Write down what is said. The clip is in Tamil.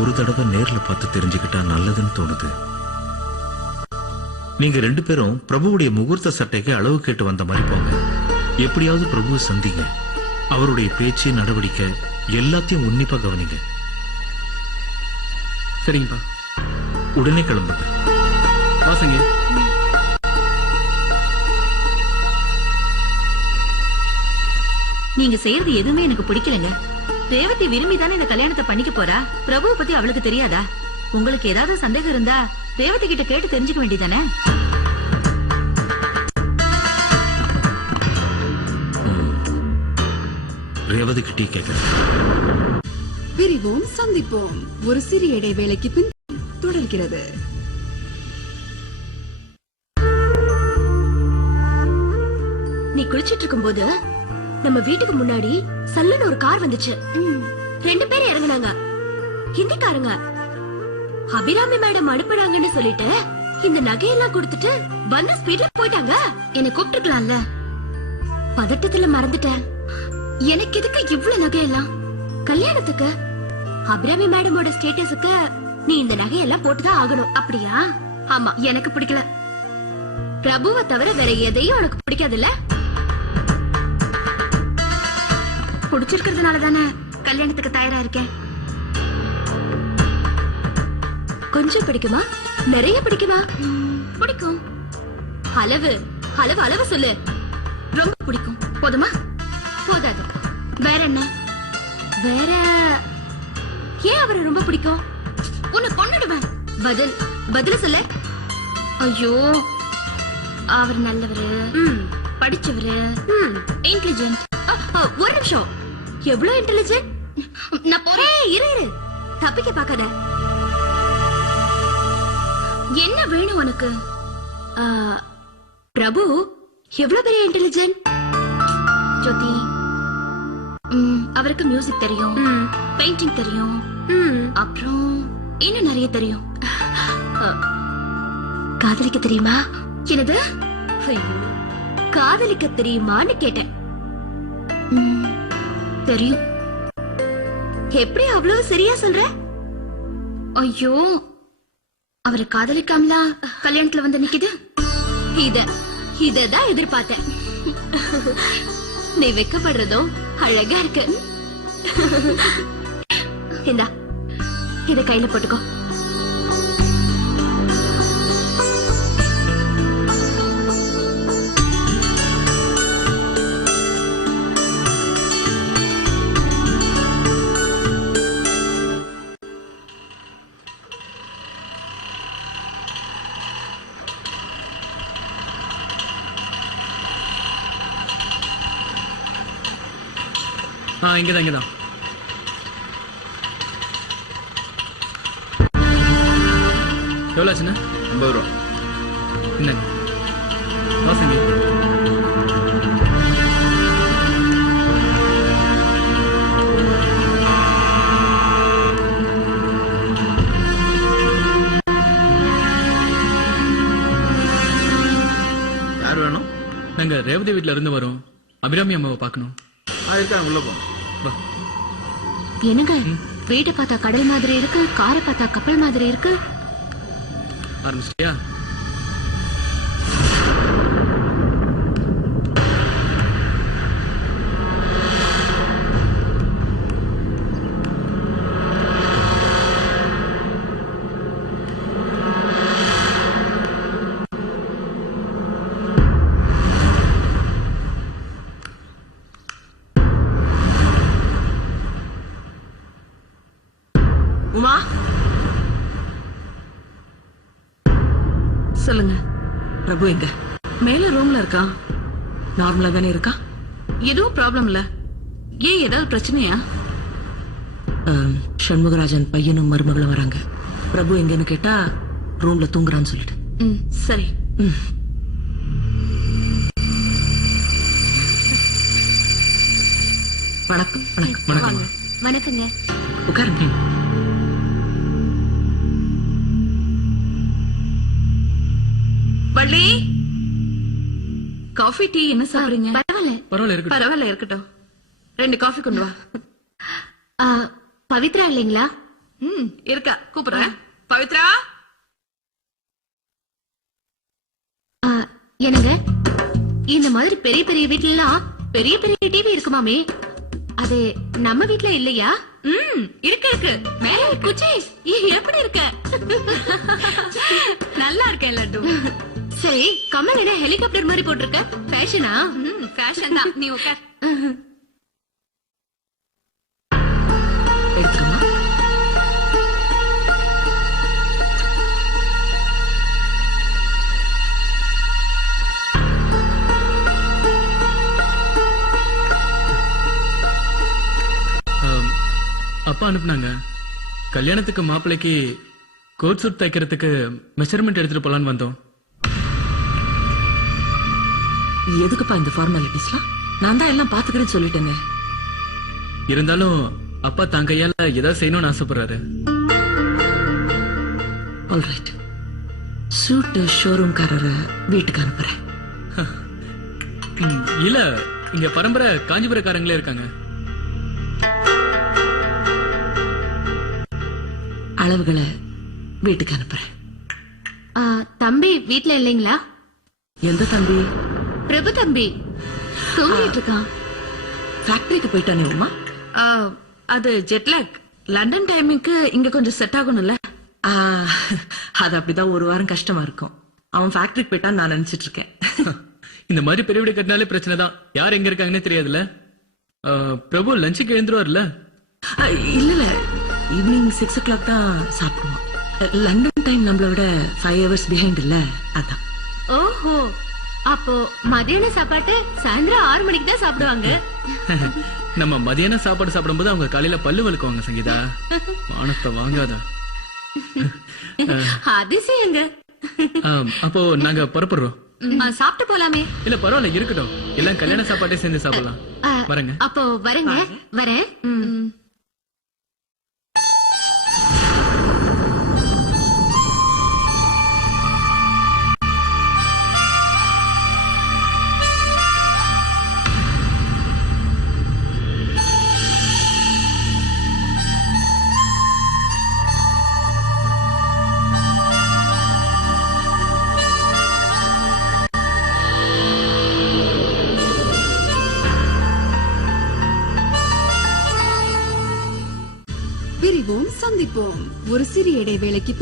ஒரு தடவை நேர்ல பார்த்து தெரிஞ்சுக்கிட்டா நல்லதுன்னு தோணுது. நீங்க 2 பேரும் பிரபுவுடைய முகூர்த்த சட்டைக்கு அளவு கேட்டு வந்த மாதிரி போங்க. எப்படியாவது பிரபுவை சந்திங்க. அவருடைய பேச்சு, நடவடிக்கை எல்லாத்தையும் உன்னிப்பா கவனிங்க. சரிங்கப்பா. உடனே கிளம்புங்க. வாசங்க. நீங்க செய்யறது எதுவுமே எனக்கு பிடிக்கலங்க. ரேவதி விரும்பி தானே இந்த கல்யாணத்தை பண்ணிக்க போறா. பிரபுவை பத்தி அவளுக்கு தெரியாதா? உங்களுக்கு ஏதாவது சந்தேகம் இருந்தா ரேவதி கிட்ட கேட்டு தெரிஞ்சுக்க வேண்டியதானே? ரேவதி கிட்டே கேட்கிறேன். பிரிவோம், சந்திப்போம். ஒரு சிறிய இடைவேளைக்கு பின் தொடர்கிறது. நீ குளிச்சிட்டு இருக்கும் போது நம்ம வீட்டுக்கு முன்னாடி சல்லுன்னு ஒரு கார் வந்துச்சு. 2 பேர் இறங்குனாங்க. ஹிந்திக்காரங்க. அபிராமி மேடம் அனுப்புனாங்கன்னு சொல்லிட்டு இந்த நகையெல்லாம் கொடுத்துட்டு வந்த ஸ்பீட்ல போயிட்டாங்க. என்ன கூப்பிட்டுருக்கலாம்ல. பதட்டத்துல மறந்துட்டேன். எனக்கு எதுக்கு இவ்வளவு நகையெல்லாம்? கல்யாணத்துக்கு அபிராமி மேடமோட ஸ்டேட்டஸுக்கு நீ இந்த நகையெல்லாம் போட்டுதான் ஆகணும். அப்படியா? ஆமா, எனக்கு பிடிக்கல. பிரபுவை தவிர வேற எதையும் உனக்கு பிடிக்காதுல்ல? பிடிச்சிருக்கிறதுனால தானே கல்யாணத்துக்கு தயாரா இருக்கேன். கொஞ்சம் பிடிக்குமா? நிறைய பிடிக்குமா? பிடிக்கும். அளவு அளவு அளவு சொல்லு. ரொம்ப பிடிக்கும். போதுமா? போதாது. வேற என்ன? வேற ஏன் அவரை ரொம்ப பிடிக்கும்? உன்னை கொன்னுடுவேன். பதில் பதில சொல்ல. ஐயோ, அவர் நல்லவரு, படிச்சவரு, இன்டெலிஜென்ட். ஒரு நிமிஷம். எவ்வளவு இன்டெலிஜென்ட்? நான் போறேன். இரு இரு, தப்பிக்க பாக்காத. என்ன வேணும் உனக்கு? பிரபு எவ்வளவு பெரிய இன்டெலிஜென்ட். ஜோதி, அவருக்கு மியூசிக் தெரியும், பெயிண்டிங் தெரியும், அப்புறம் இன்னும் நிறைய தெரியும். காதலிக்க தெரியுமா? என்னது? காதலிக்க தெரியுமான்னு கேட்டேன். தெரியும். எப்படி அவ்வளவு சரியா சொல்ற? ஐயோ, அவரை காதலிக்காமலா கல்யாணத்துல வந்து நிக்குது? இததான் எதிர்பார்த்தேன். நீ வெக்கப்படுறதும் அழகா இருக்கு. இந்தா, இத கையில போட்டுக்கோ. இங்கதான் இங்கதான். எவ்வளவு ஆச்சுண்ணா? 50 ரூபா. என்னங்க வாசங்க. யார் வேணும்? நாங்க ரேவதி வீட்டுல இருந்து வரோம். அபிராமி அம்மாவை பாக்கணும். உள்ள போ. என்னங்க, வீட்டை பார்த்தா கடல் மாதிரி இருக்கு, காரை பார்த்தா கப்பல் மாதிரி இருக்கு. ஆரம்பிச்சிட்டியா? உமா, சொல்லுங்க. பிரபு எங்க? மேல ரூம்ல இருக்கா. நார்மலா தானே இருக்கா? எதுவும் ப்ராப்ளம் இல்ல. ஏன், ஏதாவது பிரச்சனையா? சண்முகராஜன் பையனும் மருமகளும் வராங்க. பிரபு எங்கன்னு கேட்டா ரூம்ல தூங்குறான்னு சொல்லிட்டு. சரி. வணக்கம். வணக்கம். வணக்கம். வணக்கங்க. உட்காருங்க. வள்ளி, காஃபி டீ என்ன சாப்பிடுறீங்க? பரவாயில்ல இருக்கட்டும். 2 காஃபி கொண்டு வா. பவித்ரா இல்லைங்களா? இருக்கா கூப்பிடுறேன். பவித்ரா, என்னங்க இந்த மாதிரி பெரிய பெரிய வீட்ல எல்லாம் பெரிய பெரிய டிவி இருக்குமாமே, அது நம்ம வீட்ல இல்லையா? இருக்கு இருக்கு மேல இருக்கு. குச்சி எப்படி இருக்க? நல்லா இருக்கேன் லட்டு. சரி, கமல் என்ன ஹெலிகாப்டர் மாதிரி போட்டிருக்க? ஃபேஷனா? ஃபேஷன் தான். நீ உட்கார். எடுத்துக்கமா. அப்பா அனுப்புனாங்க. கல்யாணத்துக்கு மாப்பிள்ளைக்கு கோட் சூட் தைக்கிறதுக்கு மெஷர்மெண்ட் எடுத்துட்டு போலான்னு வந்தோம். எதுக்குப்பா இந்த ஃபார்மாலிட்டிஸ்லாம்? நான் தான் எல்லாம் பாத்துக்கிறேன்னு சொல்லிட்டேங்க. இருந்தாலும் அப்பா தான் கையால ஏதாவது செய்யணும்னு ஆசைப்படுறாரு. ஆல்ரைட், சூட் ஷோரூம்காரரை வீட்டுக்கு அனுப்புறேன். இல்ல, இங்க பரம்பரை காஞ்சிபுரக்காரங்களே இருக்காங்க. அளவுகளை வீட்டுக்கு அனுப்புறேன். தம்பி வீட்ல இல்லைங்களா? எந்த தம்பி? பிரபு தம்பி தூங்கிட்டு இருக்கான். ஃபேக்டரிக்கு போயிட்டானே உமா? அது ஜெட்லாக். லண்டன் டைமிங்க்கு இங்க கொஞ்சம் செட் ஆகணும்ல. அது அப்படிதான் ஒரு வாரம் கஷ்டமா இருக்கும். அவன் ஃபேக்டரிக்கு போயிட்டான்னு நான் நினைச்சிட்டு இருக்கேன். இந்த மாதிரி பெரிய வீடு கட்டினாலே பிரச்சனை தான். யார் எங்க இருக்காங்கன்னே தெரியாதுல்ல. பிரபு லஞ்சுக்கு எழுந்துருவார்ல? இல்ல, ஈவினிங் 6 o'clock தான் சாப்பிடுவோம். லண்டன் டைம் நம்மள விட 5 hours பிஹைண்ட் இல்ல, அதான். ஓஹோ, அப்போ மதியான சாப்பாட்டு சாயந்தரம் 6 மணிக்கு தான் சாப்பிடுவாங்க. நம்ம மதியான சாப்பாடு சாப்பிடும்போது அவங்க காலையில பல்லு வலுக்குவாங்க. சங்கீதா, மானத்தை வாங்காத. அதிசயங்க. அப்போ நாங்க புறப்படுறோம். சாப்பிட்டு போலாமே. இல்ல பரவாயில்ல, இருக்கட்டும். எல்லாம் கல்யாண சாப்பாட்டே சேர்ந்து சாப்பிடலாம். வரேங்க. அப்போ வரேங்க. வரேன். விரிவோம், சந்திப்போம். ஒரு சிறிய இடைவேளைக்கு